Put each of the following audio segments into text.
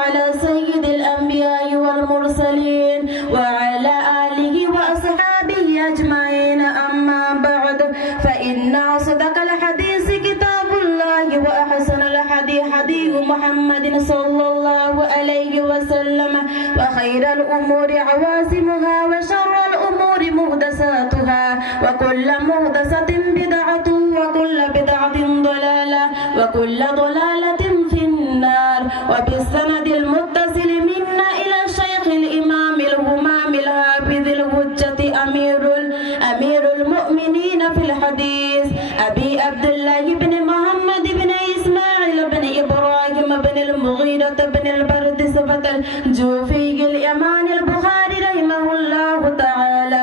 على سيد الأنبياء والمرسلين وعلى آله وأصحابه أجمعين. أما بعد، فإن أصدق الحديث كتاب الله وأحسن الحديث حديث محمد صلى الله عليه وسلم وخير الأمور عوازمها وشر الأمور محدثاتها وكل محدثة بدعة وكل بدعة ضلالة وكل ضلالة في النار. وبالسند المتصل منا إلى الشيخ الإمام الهمام الحافظ الحجة أمير المؤمنين في الحديث أبي عبد الله بن محمد بن إسماعيل بن إبراهيم بن المغيرة بن البردسبة الجوفي اليمان البخاري رحمه الله تعالى.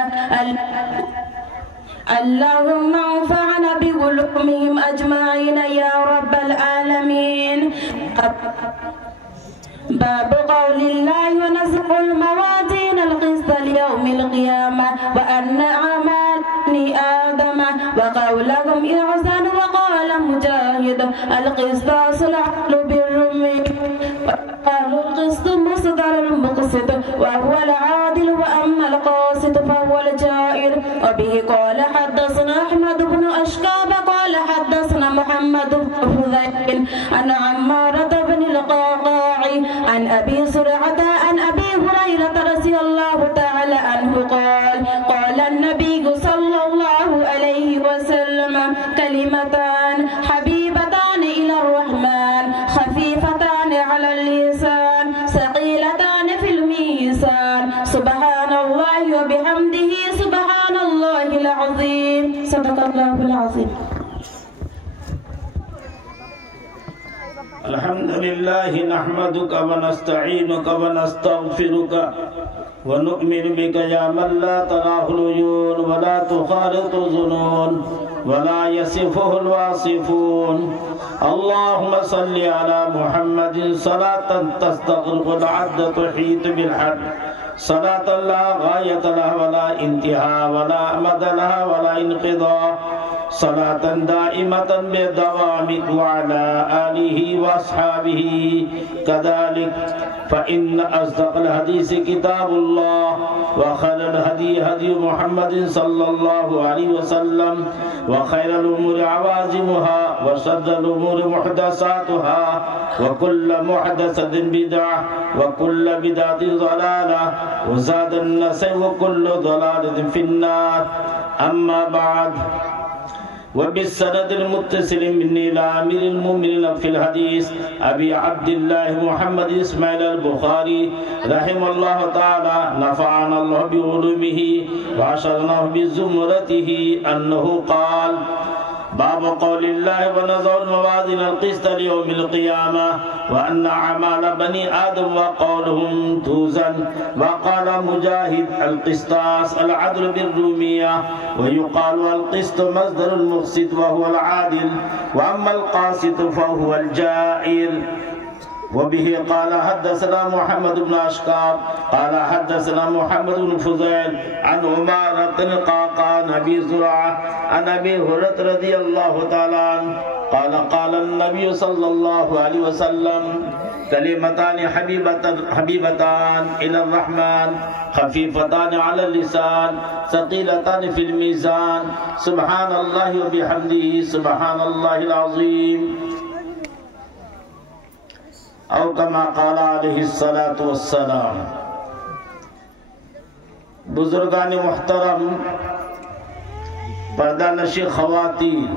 اللهم انفعنا بعلومهم أجمعين يا رب العالمين. باب قول الله ونسق الموازين القسط ليوم القيامة وأن أعمال آدم وقولهم إحسان. وقال مجاهد القسطاس العدل بالرمي وقالوا القسط مصدر المقسط وهو العادل وأما القاسط فهو الجائر. وبه قال حدثنا أحمد بن أشكاب قال حدثنا محمد بن حذيفة عن عمارة بن القعقاع عن أبي سرعة عن أبي هريرة رضي الله تعالى عنه قال قال النبي صلى الله عليه وسلم كلمتان حبيبتان إلى الرحمن خفيفتان على اللسان ثقيلتان في الميزان سبحان الله وبحمده سبحان الله العظيم. صدق الله العظيم. الحمد لله نحمدك ونستعينك ونستغفرك ونؤمن بك يا من لا تراه العيون ولا تخالط الظنون ولا يصفه الواصفون. اللهم صل على محمد صلاة تستغرق العد تحيط بالحد صلاة لا غاية لها ولا انتهاء ولا أمد لها ولا انقضاء صلاة دائمة بدوام وعلى آله وأصحابه كذلك. فإن أصدق الحديث كتاب الله وخير الهدي هدي محمد صلى الله عليه وسلم وخير الأمور عوازمها وشر الأمور محدثاتها وكل محدثة بدعة وكل بدعة ضلالة وزاد النسي وكل ضلالة في النار. أما بعد، وبالسند المتصل مني إلى أمير المؤمنين في الحديث أبي عبد الله محمد إسماعيل البخاري رحمه الله تعالى نفعنا الله بعلومه وعشرناه بزمرته أنه قال باب قول الله ونضع الموازين القسط ليوم القيامة وأن أعمال بني آدم وقولهم توزن. وقال مجاهد القسطاس العدل بالرومية ويقال القسط مصدر المقسط وهو العادل وأما القاسط فهو الجائر. وبه قال حدثنا محمد بن أشكاب قال حدثنا محمد بن فضيل عن عمارة القعقاع عن أبي زرعة عن أبي هريرة رضي الله تعالى عنه قال قال النبي صلى الله عليه وسلم كلمتان حبيبتان إلى الرحمن خفيفتان على اللسان ثقيلتان في الميزان سبحان الله وبحمده سبحان الله العظيم أو كما قال عليه الصلاة والسلام. बुजुर्गान मुहतरम पर्दानशी खवातीन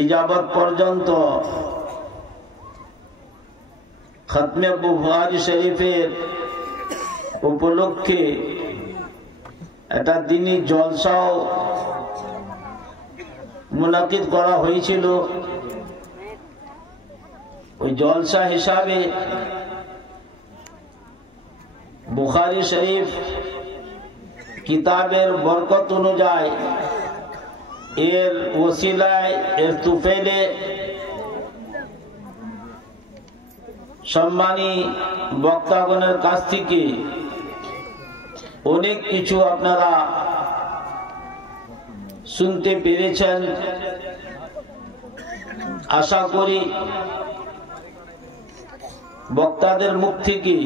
इजाबत पर्यन्त खत्मे बुखारी शरीफेर उपलक्षे একটা দিনী জলসাও মুনাকিদ করা হয়েছিল। ওই জলসা হিসাবে বুখারী শরীফ কিতাবের বরকত অনুযায়ী এর ওসিলায় এর তুফেলে সম্মানী বক্তাগণের কাছ থেকে অনেক কিছু আপনারা শুনতে পেরেছেন। আশা করি বক্তাদের মুখ থেকে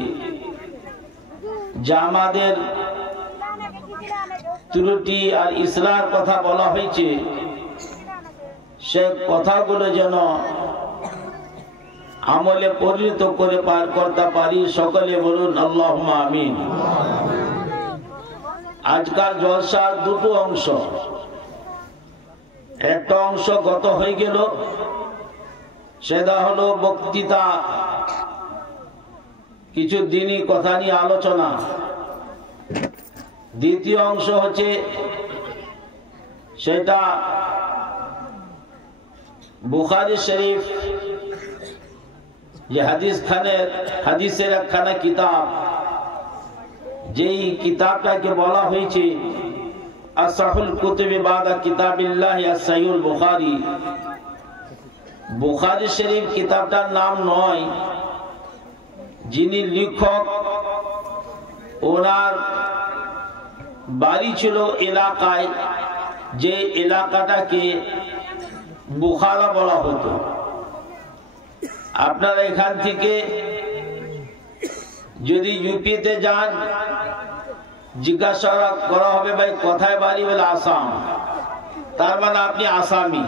যা আমাদের ত্রুটি আর ইসলার কথা বলা হয়েছে সে কথাগুলো যেন আমলে পরিণত করে পার করতে পারি। সকলে বলুন আল্লাহুম্মা আমিন। আজকাল জলসার দুটো অংশ, একটা অংশ গত হয়ে গেল, সেটা হলো বক্তৃতা, কিছু দিনই কথা নিয়ে আলোচনা। দ্বিতীয় অংশ হচ্ছে সেটা বুখারী শরীফ, যে হাদিসের একখানা কিতাব, যেই কিতাবটাকে বলা হয়েছে আসহুল কুতুবি বাদা কিতাবিল্লাহি as-সাহিহুল বুখারী। বুখারী শরীফ কিতাবটার নাম নয়, যিনি লেখক ওনার বাড়ি ছিল এলাকায়, যে এলাকাটাকে বুখারা বলা হতো। আপনারা এখান থেকে যদি ইউপিতে যান, জিজ্ঞাসা করা হবে ভাই কোথায় বাড়ি, বলে আসাম। তার মানে আপনি আসামি,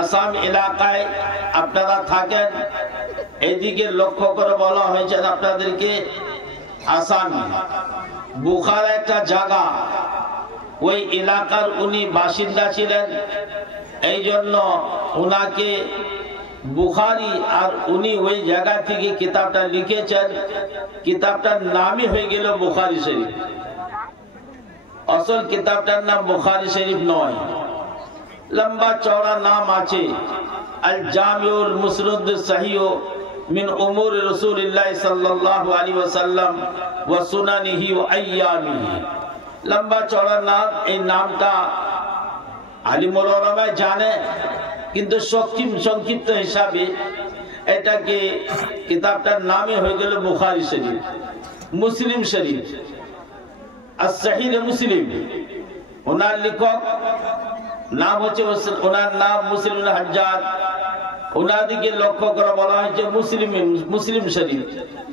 আসাম এলাকায় আপনারা থাকেন। এইদিকে লক্ষ্য করে বলা হয়েছে আপনাদেরকে আসামি। বুখারা একটা জায়গা, ওই এলাকার উনি বাসিন্দা ছিলেন, এই জন্য উনাকে বুখারী, আর উনি ওই জায়গা থেকে কিতাবটা লিখেছেন। কিতাবটার নামই হয়ে গেল বুখারী শরীফ। আসল কিতাবটার নাম বুখারী শরীফ নয়, লম্বা চওড়া নাম আছে আল জামিউল মুসনাদুস সহিহ মিন উমুর রাসূলিল্লাহ সাল্লাল্লাহু আলাইহি ওয়াসাল্লাম ওয়া সুনানিহি ওয়া আইয়ামিহি। লম্বা চওড়া নাম। এই নামটা আলিম ওলামা জানে, কিন্তু সংক্ষিপ্ত হিসাবে এটাকে কিতাবটার নামই হয়ে গেল বুখারী শরীফ। মুসলিম শরীফ, as-সাহিহ মুসলিম, ওনার লেখক নাম হচ্ছে, ওনার নাম মুসলিম ইবনে হাজ্জাজ। ওনার দিকে লক্ষ্য করে বলা হয়েছে মুসলিম শরীফ।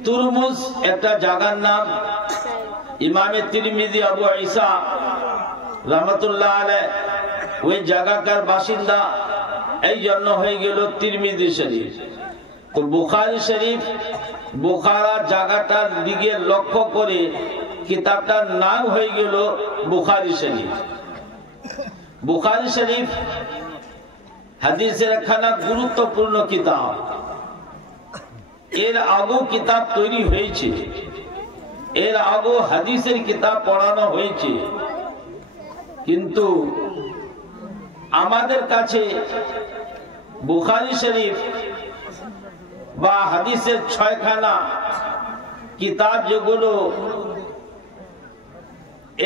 তুরমুজ একটা জায়গার নাম। ইমামে তিরমিজি আবু ঈসা রাহমাতুল্লাহ আলাইহি ওই জায়গাকার বাসিন্দা, এই জন্য হয়ে গেল তিরমিজি শরীফ। তো বুখারী শরীফ, বুখারা জায়গাটার দিকে লক্ষ্য করে কিতাবটার নাম হয়ে গেল বুখারী শরীফ। বুখারী শরীফ হাদিসের একখানা গুরুত্বপূর্ণ কিতাব। এর আগেও কিতাব তৈরি হয়েছে, এর আগেও হাদিসের কিতাব পড়ানো হয়েছে, কিন্তু আমাদের কাছে বুখারী শরীফ বা হাদিসের 6খানা কিতাব, যেগুলো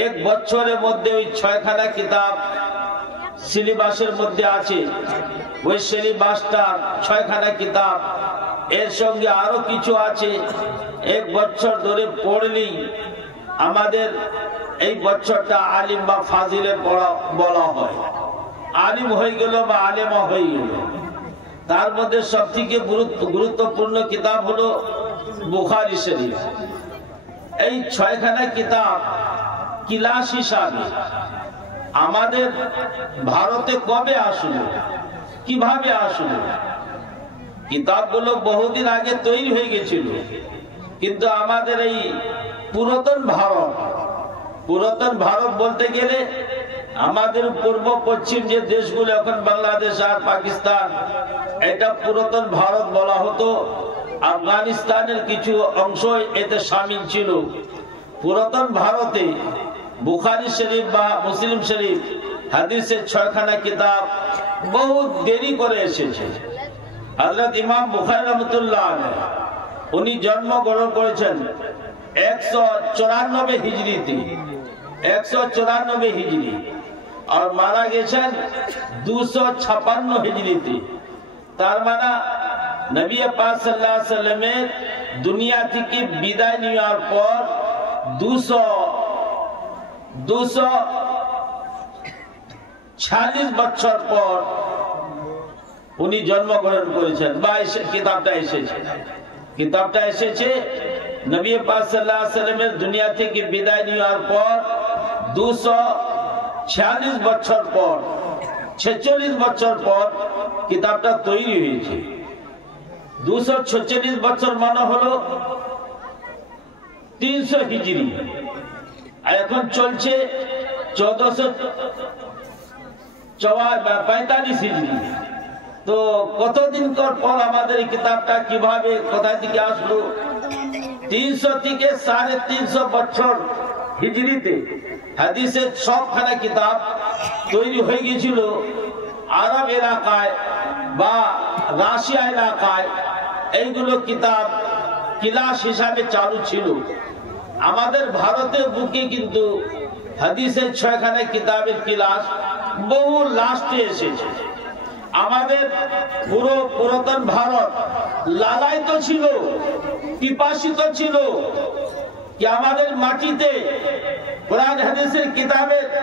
এক বছরের মধ্যে ওই 6খানা কিতাব সিলেবাসের মধ্যে আছে, ওই সিলেবাসটা 6খানা কিতাব, এর সঙ্গে আরো কিছু আছে। এক বছর ধরে পড়লেই আমাদের এই বছরটা আলিম বা ফাজিলের বলা হয়। আলিম হয়ে গেল বা আলেমা হয়ে গেল। তার মধ্যে সবথেকে গুরুত্বপূর্ণ কিতাব হলো বুখারী শরীফ। এই 6খানা কিতাব ক্লাস হিসাবে আমাদের ভারতে কবে আসলো, কিভাবে আসলো? কিতাবগুলো বহুদিন আগে তৈরি হয়ে গেছিল, কিন্তু আমাদের এই পুরাতন ভারত বলতে গেলে আমাদের পূর্ব পশ্চিম যে দেশগুলো এখন বাংলাদেশ আর পাকিস্তান, এটা পুরাতন ভারত বলা হতো। আফগানিস্তানের কিছু অংশ এতে শামিল ছিল। পুরাতন ভারতে বুখারী শরীফ বা মুসলিম শরীফ হাদিসের 6খানা কিতাব বহুত দেরি করে এসেছে। হযরত ইমাম বুখারী রাহমাতুল্লাহ আলাইহি উনি জন্মগ্রহণ করেছেন 194 হিজরিতে, 194 হিজরি, আর মারা গেছেন 256 হিজরিতে। তার মানে নবী পাক সাল্লাল্লাহু আলাইহি ওয়াসাল্লামের দুনিয়া থেকে বিদায় নেওয়ার পর 246 বছর পর উনি জন্মগ্রহণ করেছেন বা কিতাবটা এসেছে নবী পাক সাল্লাল্লাহু আলাইহি ওয়াসাল্লামের দুনিয়া থেকে বিদায় নেওয়ার পর 246 বছর পর 46 বছর পর কিতাবটা তৈরি হয়েছে। 246 বছর মানে হলো 300 হিজরি, এখন চলছে 1445 হিজরি। তো কতদিন পর আমাদের এই কিতাবটা কিভাবে কোথা থেকে আসলো? 300 থেকে 350 বছর হিজরিতে হাদিসের সবখানা কিতাব তৈরি হয়ে গিয়েছিল আরব এলাকায় বা রাশিয়া এলাকায়। এইগুলো কিতাব ক্লাস হিসাবে চালু ছিল। আমাদের ভারতের বুকে কিন্তু হাদিসের 6খানা কিতাবের ক্লাস বহু লাস্টে এসেছে। আমাদের পুরো পুরাতন ভারত লালায়িত ছিল, পিপাসিত ছিল কি আমাদের মাটিতে কোরআন হাদিসের কিতাবের